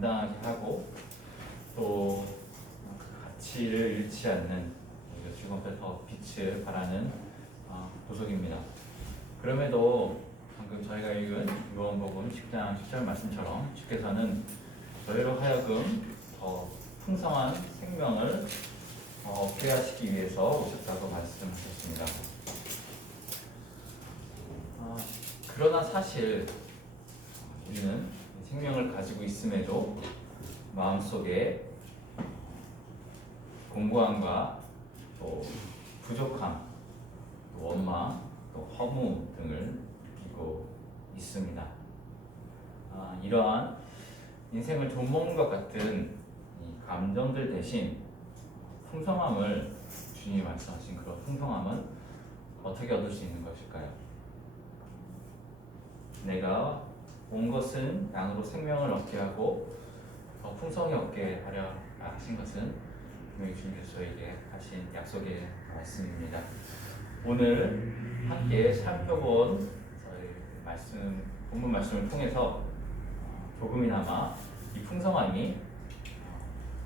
당당하게 하고 또 가치를 잃지 않는 주권에 더 빛을 발하는 보석입니다. 그럼에도 방금 저희가 읽은 요한복음 10장 10절 말씀처럼 주께서는 저희로 하여금 더 풍성한 생명을 얻게 하시기 위해서 오셨다고 말씀하셨습니다. 그러나 사실 우리는 생명을 가지고 있음에도 마음속에 공고함과 또 부족함, 또 원망, 또 허무 등을 느끼고 있습니다. 이러한 인생을 좀 먹는 것 같은 이 감정들 대신 풍성함을, 주님이 말씀하신 그런 풍성함은 어떻게 얻을 수 있는 것일까요? 내가 온 것은 양으로 생명을 얻게 하고 더 풍성히 얻게 하려 하신 것은 분명히 주님께서 저에게 하신 약속의 말씀입니다. 오늘 함께 살펴본 저희 본문 말씀을 통해서 조금이나마 이 풍성함이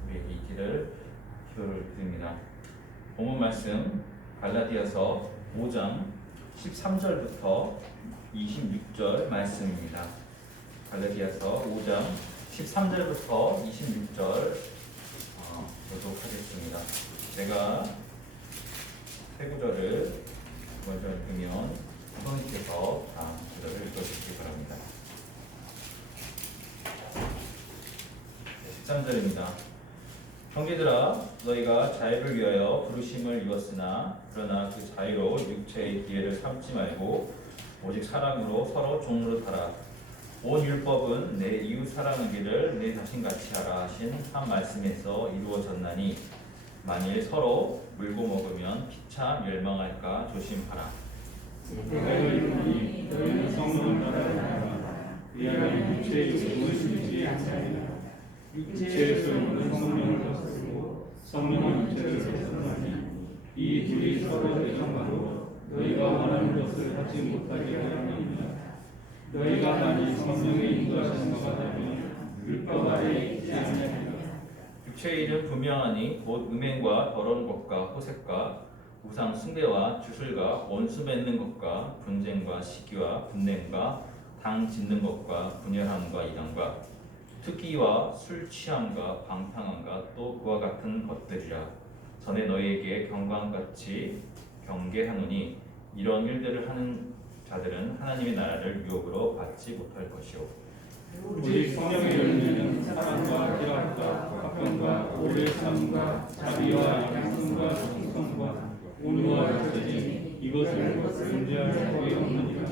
우리에게 있기를 기도를 드립니다. 본문 말씀 갈라디아서 5장 13절부터 26절 말씀입니다. 갈라디아서 5장 13절부터 26절 보도록 하겠습니다. 제가 세 구절을 먼저 읽으면 선생님께서 다음 구절을 읽어주시기 바랍니다. 13절입니다. 형제들아, 너희가 자유를 위하여 부르심을 입었으나 그러나 그 자유로 육체의 기회를 삼지 말고 오직 사랑으로 서로 종노릇하라. 온 율법은 내 이웃 사랑하기를 내 자신같이 하라 하신 한 말씀에서 이루어졌나니 만일 서로 물고 먹으면 피차 멸망할까 조심하라. 너희는 성령을 따라가라. 왜냐하면 육체의 소욕을 숨기지 아니하리라. 육체의 소욕은 성령을 거스르고 성령은 육체를 거스르나니 이 둘이 서로 대적하고 너희가 원하는 것을 하지 못하게 하려 함이니라. 너희가 만일 성령의 인도하시는 것 같으면 율법 아래에 있지 아니하리라. 육체의 일은 분명하니 곧 음행과 더러운 것과 호색과 우상 숭배와 주술과 원수 맺는 것과 분쟁과 시기와 분냄과 당 짓는 것과 분열함과 이단과 특기와 술 취함과 방탕함과 또 그와 같은 것들이라. 전에 너희에게 경광같이 경계하노니 이런 일들을 하는 자들은 하나님의 나라를 유혹으로 받지 못할 것이요 오직 성령의 열매는 사랑과 희락과 화평과 오래 참과 자비와 양성과 충성과 온유와 절제니 이것을 문제할 법이 없느니라.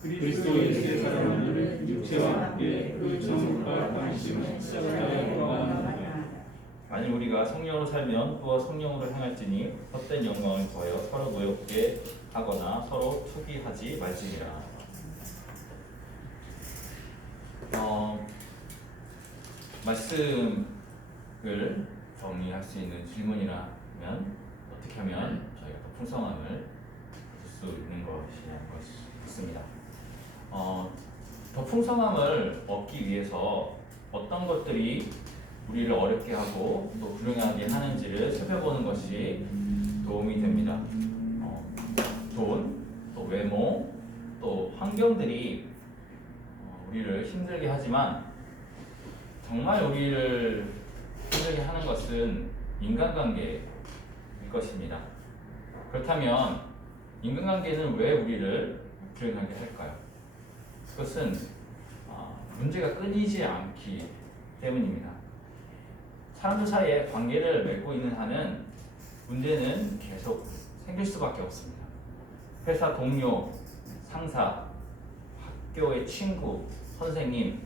그리스도 예수의 사랑은 육체와 함께 그 정욕과 관심을 십자가에 구하느니라. 만일 우리가 성령으로 살면 또 성령으로 행할지니 헛된 영광을 구하여 서로 노엽게 하거나 서로 투기하지 말지니라. 말씀을 정리할 수 있는 질문이라면 어떻게 하면 저희가 더 풍성함을 얻을 수 있는 것입니다. 더 풍성함을 얻기 위해서 어떤 것들이 우리를 어렵게 하고 또 불행하게 하는지를 살펴보는 것이 도움이 됩니다. 돈, 또 외모, 또 환경들이 우리를 힘들게 하지만 정말 우리를 힘들게 하는 것은 인간관계일 것입니다. 그렇다면 인간관계는 왜 우리를 불행하게 할까요? 그것은 문제가 끊이지 않기 때문입니다. 사람들 사이에 관계를 맺고 있는 한은 문제는 계속 생길 수밖에 없습니다. 회사 동료, 상사, 학교의 친구, 선생님,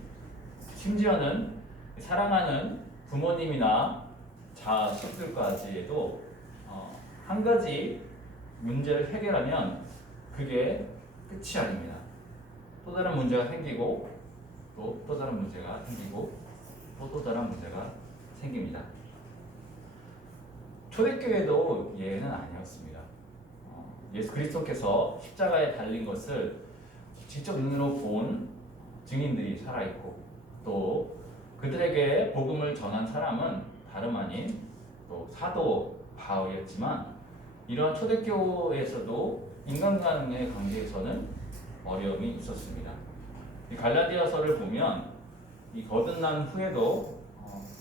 심지어는 사랑하는 부모님이나 자식들까지도 한 가지 문제를 해결하면 그게 끝이 아닙니다. 또 다른 문제가 생기고 또 다른 문제가 생기고 또 다른 문제가 생깁니다. 초대교회도 예외는 아니었습니다. 예수 그리스도께서 십자가에 달린 것을 직접 눈으로 본 증인들이 살아있고 또 그들에게 복음을 전한 사람은 다름 아닌 또 사도 바울이었지만 이러한 초대교회에서도 인간과의 관계에서는 어려움이 있었습니다. 이 갈라디아서를 보면 이 거듭난 후에도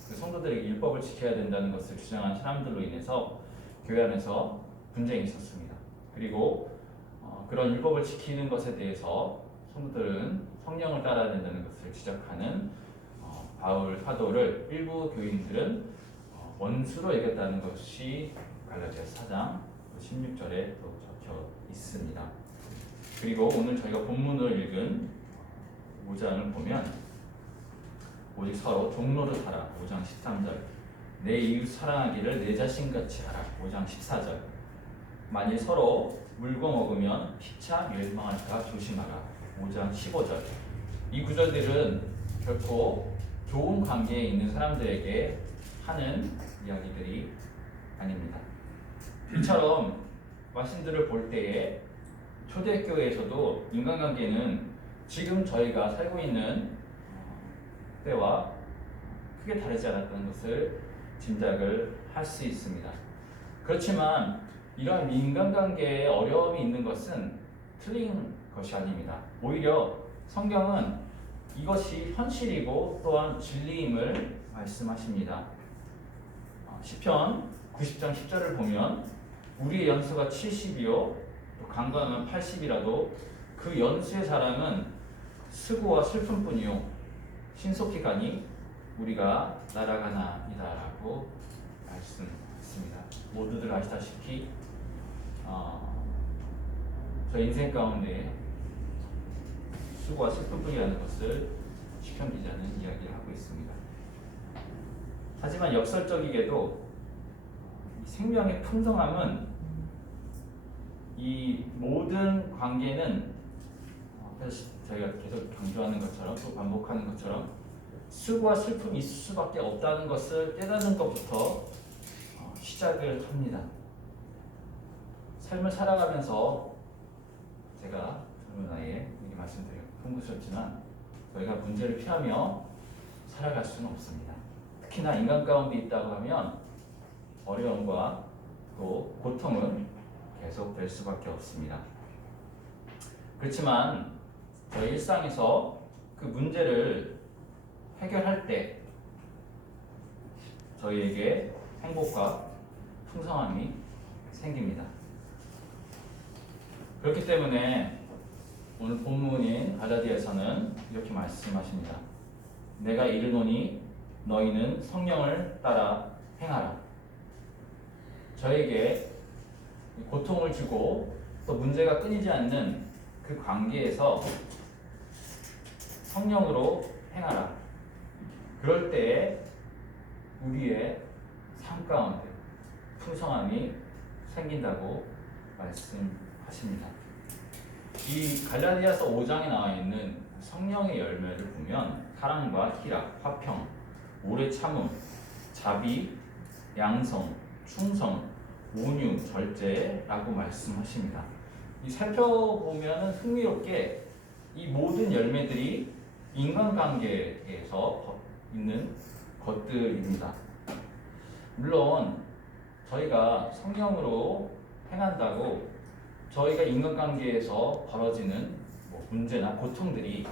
그 성도들에게 율법을 지켜야 된다는 것을 주장한 사람들로 인해서 교회 안에서 분쟁이 있었습니다. 그리고 그런 율법을 지키는 것에 대해서 성도들은 성령을 따라야 된다는 것을 지적하는 바울 사도를 일부 교인들은 원수로 여겼다는 것이 갈라디아서 4장 16절에 또 적혀 있습니다. 그리고 오늘 저희가 본문을 읽은 5장을 보면 오직 서로 종로를 하라 5장 13절, 내 이웃 사랑하기를 내 자신같이 하라 5장 14절, 만일 서로 물고 먹으면 피차 멸망할까 조심하라 5장 15절. 이 구절들은 결코 좋은 관계에 있는 사람들에게 하는 이야기들이 아닙니다. 이처럼 말씀들을 볼 때에 초대교회에서도 인간관계는 지금 저희가 살고 있는 때와 크게 다르지 않았다는 것을 짐작을 할 수 있습니다. 그렇지만 이러한 인간관계에 어려움이 있는 것은 틀린 것이 아닙니다. 오히려 성경은 이것이 현실이고 또한 진리임을 말씀하십니다. 시편 90장 10절을 보면 우리의 연수가 70이요 또 강건하면 80이라도 그 연수의 자랑은 수고와 슬픔뿐이요 신속히 가니 우리가 날아가나이다 라고 말씀했습니다. 모두들 아시다시피 저희 인생 가운데 수고와 슬픔뿐이라는 것을 시편 기자는 이야기를 하고 있습니다. 하지만 역설적이게도 이 생명의 풍성함은 이 모든 관계는 그래서 저희가 계속 강조하는 것처럼 또 반복하는 것처럼 수고와 슬픔이 있을 수밖에 없다는 것을 깨닫는 것부터 시작을 합니다. 삶을 살아가면서 제가 젊은 나이에 이렇게 말씀드리고 풍부셨지만 저희가 문제를 피하며 살아갈 수는 없습니다. 특히나 인간 가운데 있다고 하면 어려움과 또 고통은 계속될 수밖에 없습니다. 그렇지만 저희 일상에서 그 문제를 해결할 때 저희에게 행복과 풍성함이 생깁니다. 그렇기 때문에 오늘 본문인 갈라디아서는 이렇게 말씀하십니다. 내가 이르노니 너희는 성령을 따라 행하라. 저에게 고통을 주고 또 문제가 끊이지 않는 그 관계에서 성령으로 행하라. 그럴 때에 우리의 삶 가운데 풍성함이 생긴다고 말씀하십니다. 이 갈라디아서 5장에 나와 있는 성령의 열매를 보면 사랑과 희락, 화평, 오래 참음, 자비, 양성, 충성, 온유, 절제라고 말씀하십니다. 이 살펴보면 흥미롭게 이 모든 열매들이 인간관계에서 있는 것들입니다. 물론 저희가 성령으로 행한다고 저희가 인간관계에서 벌어지는 문제나 고통들이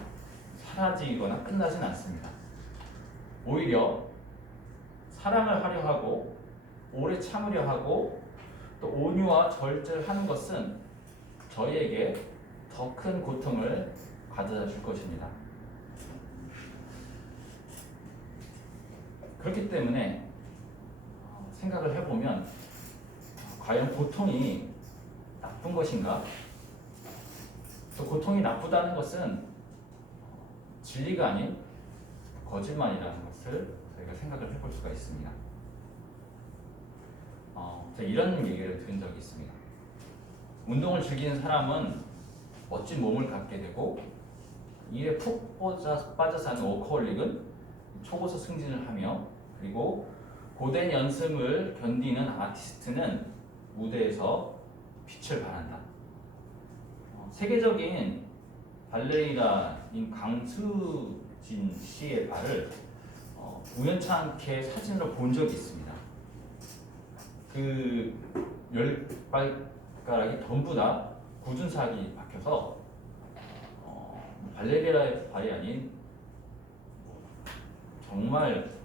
사라지거나 끝나진 않습니다. 오히려 사랑을 하려 하고 오래 참으려 하고 또 온유와 절제를 하는 것은 저희에게 더 큰 고통을 가져다 줄 것입니다. 그렇기 때문에 생각을 해보면 과연 고통이 나쁜 것인가? 또 고통이 나쁘다는 것은 진리가 아닌 거짓말이라는 것을 저희가 생각을 해볼 수가 있습니다. 제가 이런 얘기를 들은 적이 있습니다. 운동을 즐기는 사람은 멋진 몸을 갖게 되고 일에 푹 빠져서 하는 워커홀릭은 초고속 승진을 하며 그리고 고된 연습을 견디는 아티스트는 무대에서 빛을 발한다. 세계적인 발레리나인 강수진 씨의 발을 우연찮게 사진으로 본 적이 있습니다. 그 10발가락이 전부 다 굳은 살이 박혀서 발레리아의 발이 아닌 정말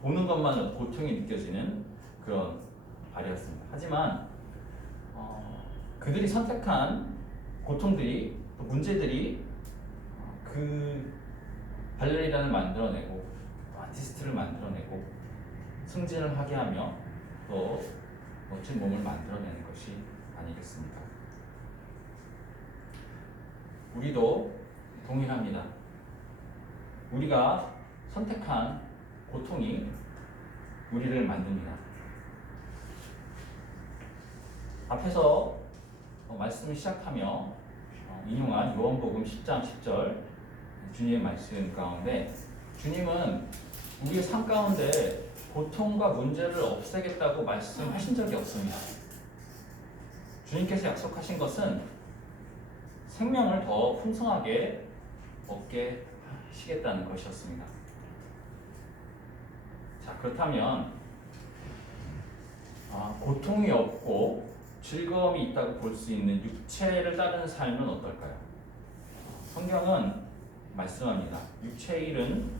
보는 것만으로 고통이 느껴지는 그런 발이었습니다. 하지만 그들이 선택한 고통들이 또 문제들이 그 발레리아를 만들어내고 아티스트를 만들어내고 승진을 하게 하며 또 멋진 몸을 만들어내는 것이 아니겠습니까? 우리도 동일합니다. 우리가 선택한 고통이 우리를 만듭니다. 앞에서 말씀을 시작하며 인용한 요한복음 10장 10절 주님의 말씀 가운데 주님은 우리의 삶 가운데 고통과 문제를 없애겠다고 말씀하신 적이 없습니다. 주님께서 약속하신 것은 생명을 더 풍성하게 얻게 하시겠다는 것이었습니다. 자, 그렇다면 고통이 없고 즐거움이 있다고 볼 수 있는 육체를 따르는 삶은 어떨까요? 성경은 말씀합니다. 육체의 일은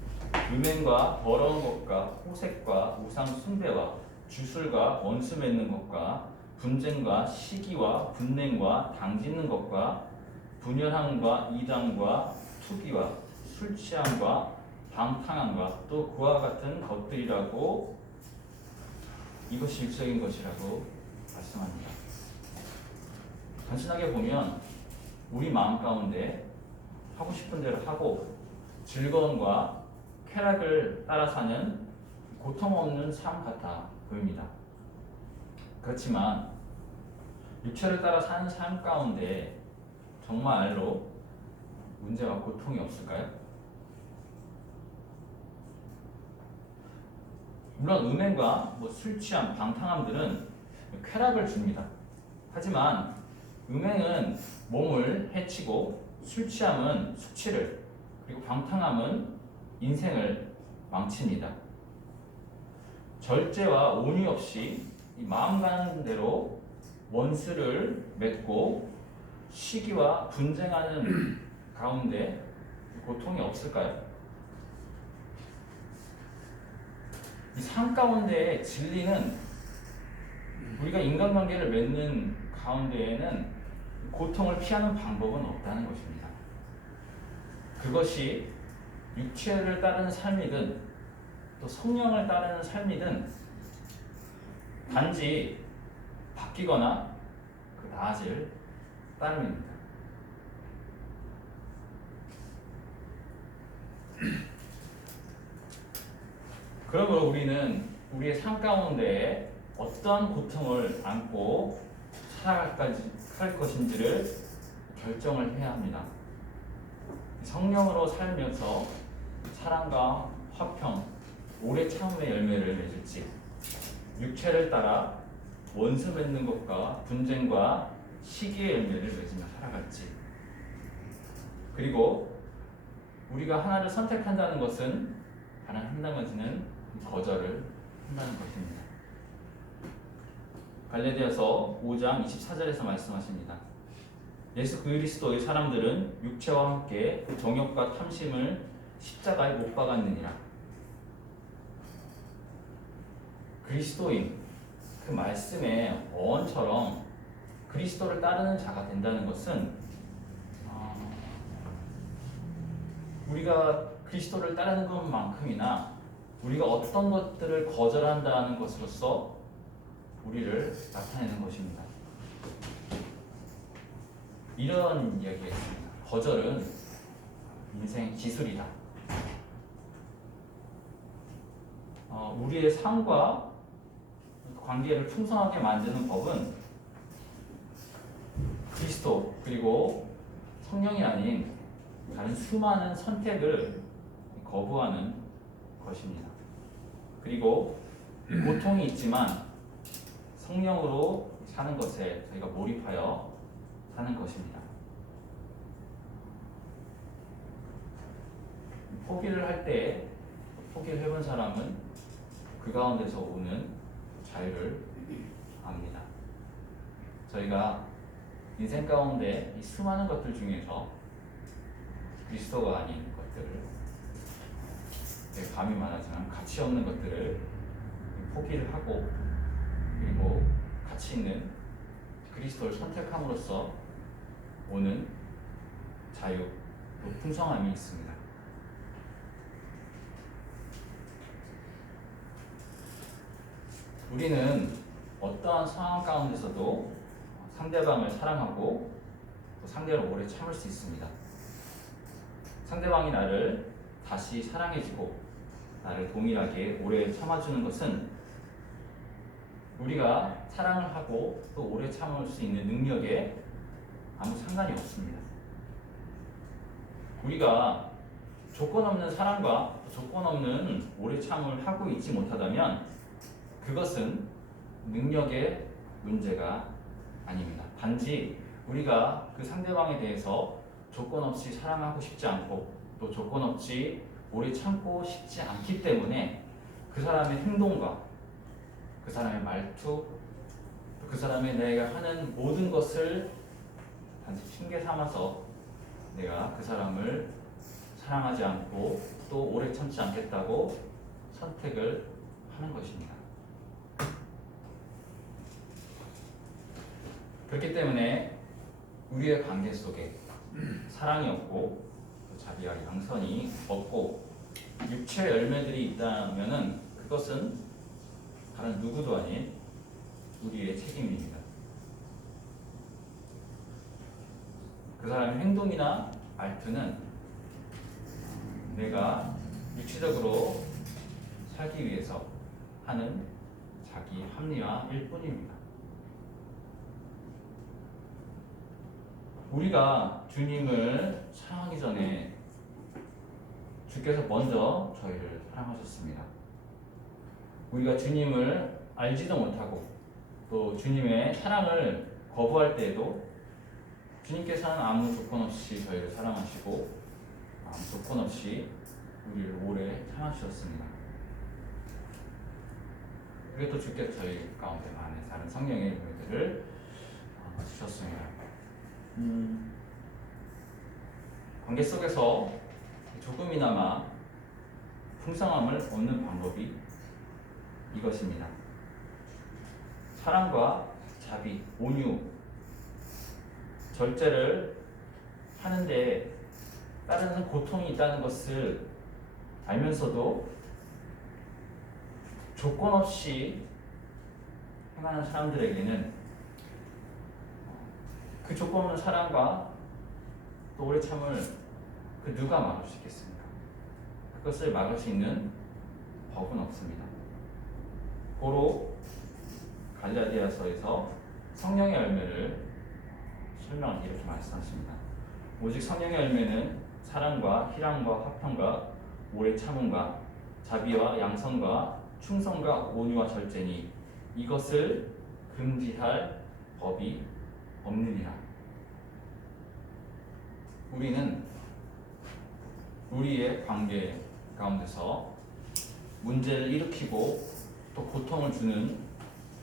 음행과 더러운 것과 호색과 우상 숭배와 주술과 원수 맺는 것과 분쟁과 시기와 분냉과 당짓는 것과 분열함과 이단과 투기와 술 취함과 방탕함과 또 그와 같은 것들이라고 이것이 육적인 것이라고 말씀합니다. 단순하게 보면 우리 마음 가운데 하고 싶은 대로 하고 즐거움과 쾌락을 따라 사는 고통 없는 삶 같아 보입니다. 그렇지만 육체를 따라 사는 삶 가운데 정말로 문제와 고통이 없을까요? 물론 음행과 술 취함, 방탕함들은 쾌락을 줍니다. 하지만 음행은 몸을 해치고 술 취함은 수치를 그리고 방탕함은 인생을 망칩니다. 절제와 온유 없이 마음 가는 대로 원수를 맺고 시기와 분쟁하는 가운데 고통이 없을까요? 이 삶 가운데의 진리는 우리가 인간관계를 맺는 가운데에는 고통을 피하는 방법은 없다는 것입니다. 그것이 육체를 따르는 삶이든 또 성령을 따르는 삶이든 단지 바뀌거나 나아질 따름입니다. 그러므로 우리는 우리의 삶 가운데 어떠한 고통을 안고 살아갈 것인지를 결정을 해야 합니다. 성령으로 살면서 사랑과 화평, 오래 참음의 열매를 맺을지 육체를 따라 원수 맺는 것과 분쟁과 시기의 열매를 맺으며 살아갈지 그리고 우리가 하나를 선택한다는 것은 다른 한 가지는 거절을 한다는 것입니다. 갈라디아서 5장 24절에서 말씀하십니다. 예수 그리스도의 사람들은 육체와 함께 그 정욕과 탐심을 십자가에 못 박았느니라. 그리스도인 그 말씀의 어원처럼 그리스도를 따르는 자가 된다는 것은 우리가 그리스도를 따르는 것만큼이나 우리가 어떤 것들을 거절한다는 것으로서 우리를 나타내는 것입니다. 이런 이야기가 있습니다. 거절은 인생 기술이다. 우리의 삶과 관계를 풍성하게 만드는 법은 그리스도 그리고 성령이 아닌 다른 수많은 선택을 거부하는 것입니다. 그리고 고통이 있지만 성령으로 사는 것에 저희가 몰입하여 사는 것입니다. 포기를 할 때 포기를 해본 사람은 그 가운데서 오는 자유를 압니다. 저희가 인생 가운데 이 수많은 것들 중에서 그리스도가 아닌 것들을, 감이 많아지만 가치 없는 것들을 포기를 하고, 그리고 가치 있는 그리스도를 선택함으로써 오는 자유, 또 풍성함이 있습니다. 우리는 어떠한 상황 가운데서도 상대방을 사랑하고 또 상대를 오래 참을 수 있습니다. 상대방이 나를 다시 사랑해주고 나를 동일하게 오래 참아주는 것은 우리가 사랑을 하고 또 오래 참을 수 있는 능력에 아무 상관이 없습니다. 우리가 조건 없는 사랑과 조건 없는 오래 참을 하고 있지 못하다면 그것은 능력의 문제가 아닙니다. 단지 우리가 그 상대방에 대해서 조건 없이 사랑하고 싶지 않고 또 조건 없이 오래 참고 싶지 않기 때문에 그 사람의 행동과 그 사람의 말투, 그 사람의 내가 하는 모든 것을 단지 핑계 삼아서 내가 그 사람을 사랑하지 않고 또 오래 참지 않겠다고 선택을 하는 것입니다. 그렇기 때문에 우리의 관계 속에 사랑이 없고 자비와 양선이 없고 육체의 열매들이 있다면은 그것은 다른 누구도 아닌 우리의 책임입니다. 그 사람의 행동이나 말투는 내가 육체적으로 살기 위해서 하는 자기 합리화일 뿐입니다. 우리가 주님을 사랑하기 전에 주께서 먼저 저희를 사랑하셨습니다. 우리가 주님을 알지도 못하고 또 주님의 사랑을 거부할 때에도 주님께서는 아무 조건 없이 저희를 사랑하시고 아무 조건 없이 우리를 오래 참아주셨습니다. 그리고 또 주께서 저희 가운데 많은 다른 성령의 열매들을 주셨습니다. 관계 속에서 조금이나마 풍성함을 얻는 방법이 이것입니다. 사랑과 자비, 온유, 절제를 하는데 따르는 고통이 있다는 것을 알면서도 조건 없이 행하는 사람들에게는 그 조건 없는 사랑과 또 오래 참을 그 누가 막을 수 있겠습니까? 그것을 막을 수 있는 법은 없습니다. 고로 갈라디아서에서 성령의 열매를 설명할 때 이렇게 말씀하십니다. 오직 성령의 열매는 사랑과 희락과 화평과 오래 참음과 자비와 양선과 충성과 온유와 절제니 이것을 금지할 법이 없느니라. 우리는 우리의 관계 가운데서 문제를 일으키고 또 고통을 주는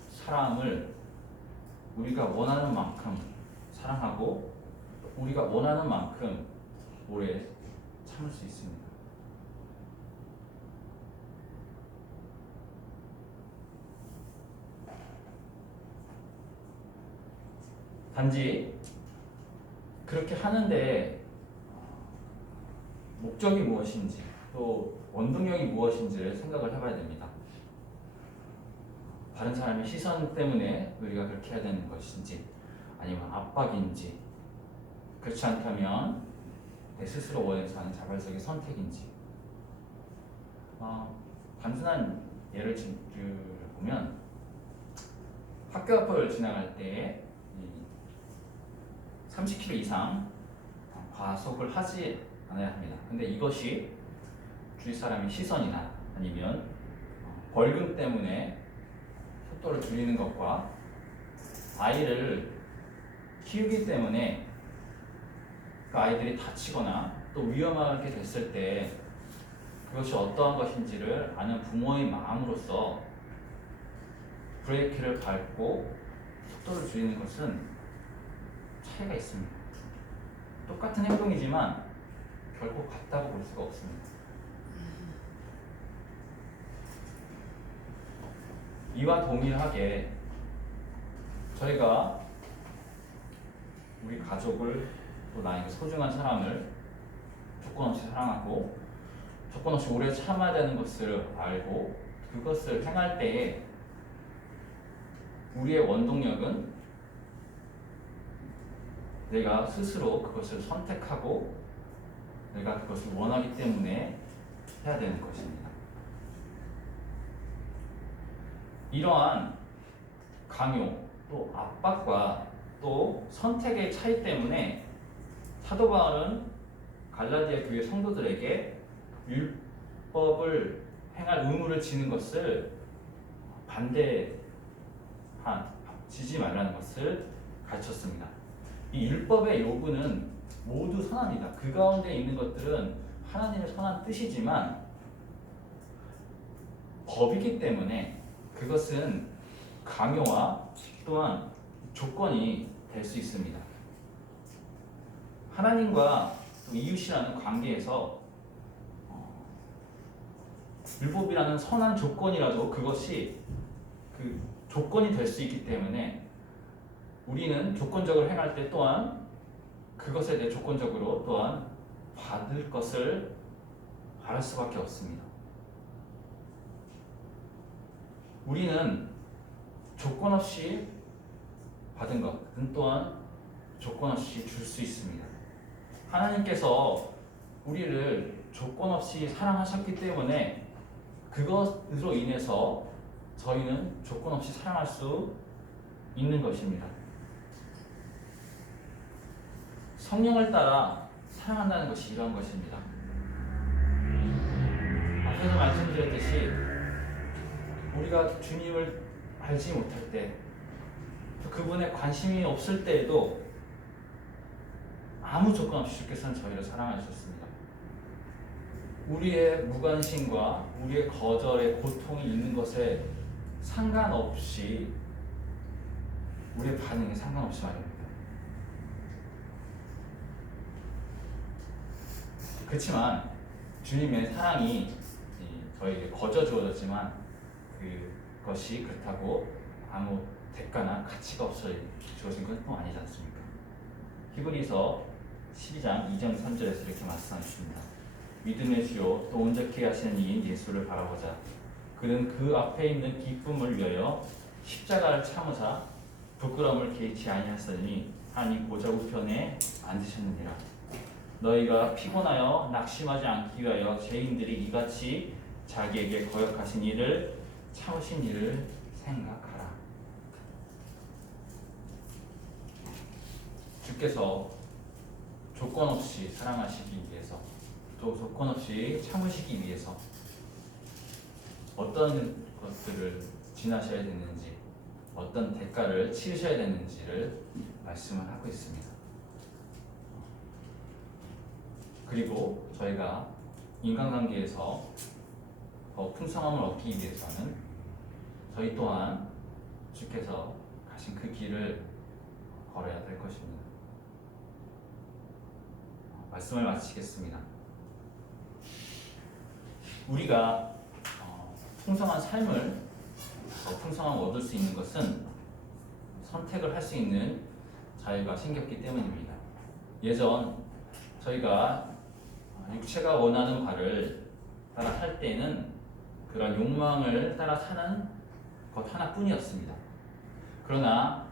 사람을 우리가 원하는 만큼 사랑하고 우리가 원하는 만큼 오래 참을 수 있습니다. 단지 그렇게 하는데 목적이 무엇인지 또 원동력이 무엇인지를 생각을 해봐야 됩니다. 다른 사람의 시선 때문에 우리가 그렇게 해야 되는 것인지 아니면 압박인지 그렇지 않다면 내 스스로 원해서 하는 자발적인 선택인지 단순한 예를 보면 학교 앞을 지나갈 때 30km 이상 과속을 하지 않아야 합니다. 근데 이것이 주위 사람의 시선이나 아니면 벌금 때문에 속도를 줄이는 것과 아이를 키우기 때문에 그 아이들이 다치거나 또 위험하게 됐을 때 그것이 어떠한 것인지를 아는 부모의 마음으로서 브레이크를 밟고 속도를 줄이는 것은 차이가 있습니다. 똑같은 행동이지만 결코 같다고 볼 수가 없습니다. 이와 동일하게 저희가 우리 가족을 또 나에게 소중한 사람을 조건 없이 사랑하고 조건 없이 오래 참아야 되는 것을 알고 그것을 행할 때에 우리의 원동력은 내가 스스로 그것을 선택하고 내가 그것을 원하기 때문에 해야 되는 것입니다. 이러한 강요 또 압박과 또 선택의 차이 때문에 사도 바울은 갈라디아 교회 성도들에게 율법을 행할 의무를 지는 것을 지지 말라는 것을 가르쳤습니다. 이 율법의 요구는 모두 선합니다. 그 가운데 있는 것들은 하나님의 선한 뜻이지만 법이기 때문에 그것은 강요와 또한 조건이 될 수 있습니다. 하나님과 또 이웃이라는 관계에서 율법이라는 선한 조건이라도 그것이 그 조건이 될 수 있기 때문에 우리는 조건적으로 행할 때 또한 그것에 대해 조건적으로 또한 받을 것을 바랄 수밖에 없습니다. 우리는 조건 없이 받은 것은 또한 조건 없이 줄 수 있습니다. 하나님께서 우리를 조건 없이 사랑하셨기 때문에 그것으로 인해서 저희는 조건 없이 사랑할 수 있는 것입니다. 성령을 따라 사랑한다는 것이 이러한 것입니다. 앞에서 말씀드렸듯이 우리가 주님을 알지 못할 때 또 그분의 관심이 없을 때에도 아무 조건 없이 주께서는 저희를 사랑하셨습니다. 우리의 무관심과 우리의 거절의 고통이 있는 것에 상관없이 우리의 반응에 상관없이 말입니다. 그렇지만 주님의 사랑이 저에게 거저 주어졌지만 그것이 그렇다고 아무 대가나 가치가 없어 주어진 건 또 아니지 않습니까? 히브리서 12장 2절 3절에서 이렇게 말씀하십니다. 믿음의 주요 또 온전케 하시는 이인 예수를 바라보자. 그는 그 앞에 있는 기쁨을 위하여 십자가를 참으사 부끄러움을 개의치 아니하시니 하나님 보좌 우편에 앉으셨느니라. 너희가 피곤하여 낙심하지 않기 위하여 죄인들이 이같이 자기에게 거역하신 일을 참으신 일을 생각하라. 주께서 조건 없이 사랑하시기 위해서 또 조건 없이 참으시기 위해서 어떤 것들을 지나셔야 되는지 어떤 대가를 치르셔야 되는지를 말씀을 하고 있습니다. 그리고 저희가 인간관계에서 더 풍성함을 얻기 위해서는 저희 또한 주께서 가신 그 길을 걸어야 될 것입니다. 말씀을 마치겠습니다. 우리가 풍성한 삶을 풍성함을 얻을 수 있는 것은 선택을 할 수 있는 자유가 생겼기 때문입니다. 예전 저희가 육체가 원하는 바를 따라 살 때는 그런 욕망을 따라 사는 것 하나뿐이었습니다. 그러나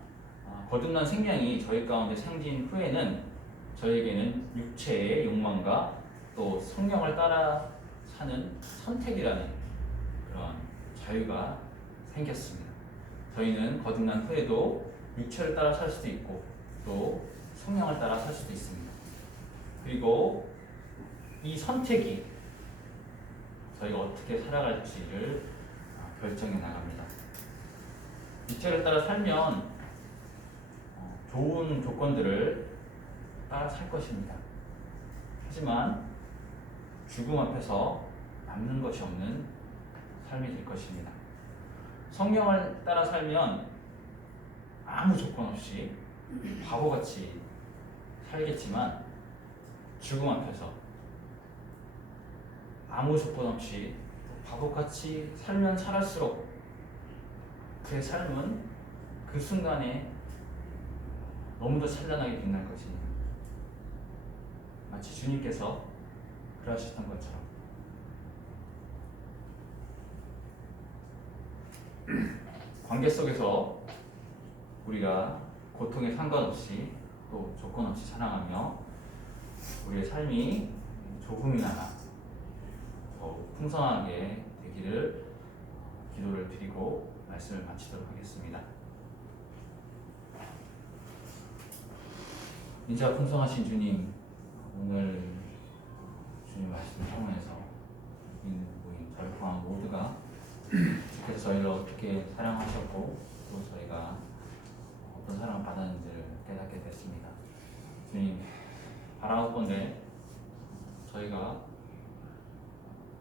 거듭난 생명이 저희 가운데 생긴 후에는 저에게는 육체의 욕망과 또 성령을 따라 사는 선택이라는 그런 자유가 생겼습니다. 저희는 거듭난 후에도 육체를 따라 살 수도 있고 또 성령을 따라 살 수도 있습니다. 그리고 이 선택이 저희가 어떻게 살아갈지를 결정해 나갑니다. 육체를 따라 살면 좋은 조건들을 따라 살 것입니다. 하지만 죽음 앞에서 남는 것이 없는 삶이 될 것입니다. 성령을 따라 살면 아무 조건 없이 바보같이 살겠지만 죽음 앞에서 아무 조건 없이 바보같이 살면 살았을수록 그의 삶은 그 순간에 너무도 찬란하게 빛날 것입니다. 마치 주님께서 그러하셨던 것처럼. 관계 속에서 우리가 고통에 상관없이 또 조건 없이 사랑하며 우리의 삶이 조금이나마 더 풍성하게 되기를 기도를 드리고 말씀을 마치도록 하겠습니다. 인자 풍성하신 주님, 오늘 주님 말씀을 통해서 우리 저를 포함한 모두가 주께서 저희를 어떻게 사랑하셨고 또 저희가 어떤 사랑을 받았는지를 깨닫게 됐습니다. 주님, 바라옵건대 저희가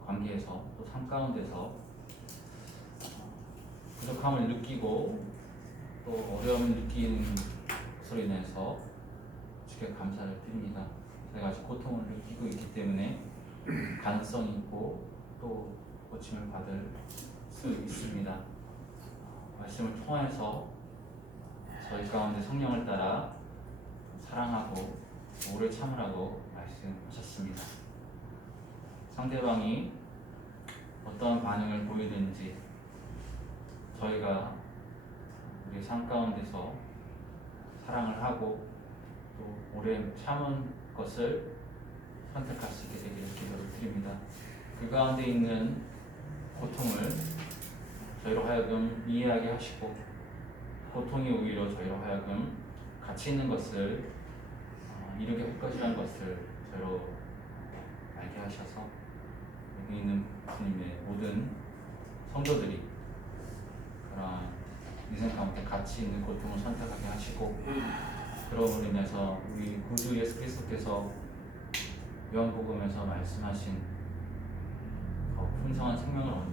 관계에서 또 삶 가운데서 부족함을 느끼고 또 어려움을 느끼는 것으로 인해서 주께 감사를 드립니다. 저희가 아직 고통을 느끼고 있기 때문에 가능성이 있고 또 고침을 받을 수 있습니다. 말씀을 통해서 저희 가운데 성령을 따라 사랑하고 오래 참으라고 말씀하셨습니다. 상대방이 어떤 반응을 보이든지 저희가 우리 삶 가운데서 사랑을 하고 또 오래 참은 것을 선택할 수 있게 되기를 기도를 드립니다. 그 가운데 있는 고통을 저희로 하여금 이해하게 하시고 고통이 오히려 저희로 하여금 가치 있는 것을 이루게 할 것이라는 것을 저희로 알게 하셔서 여기 있는 주님의 모든 성도들이 그러한 인생 가운데 가치 있는 고통을 선택하게 하시고 그러므로 인해서 우리 구주 예수 그리스도께서 요한복음에서 말씀하신 더 풍성한 생명을 얻는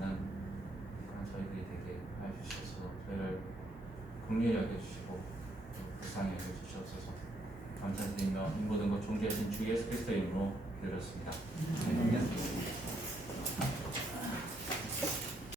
그런 저희들이 되게 해주셔서 저희를 긍휼히 여겨주시고 불쌍히 여겨주시옵소서. 감사드리며 이 모든 것 존귀하신 주 예수 그리스도의 이름으로 기도드렸습니다.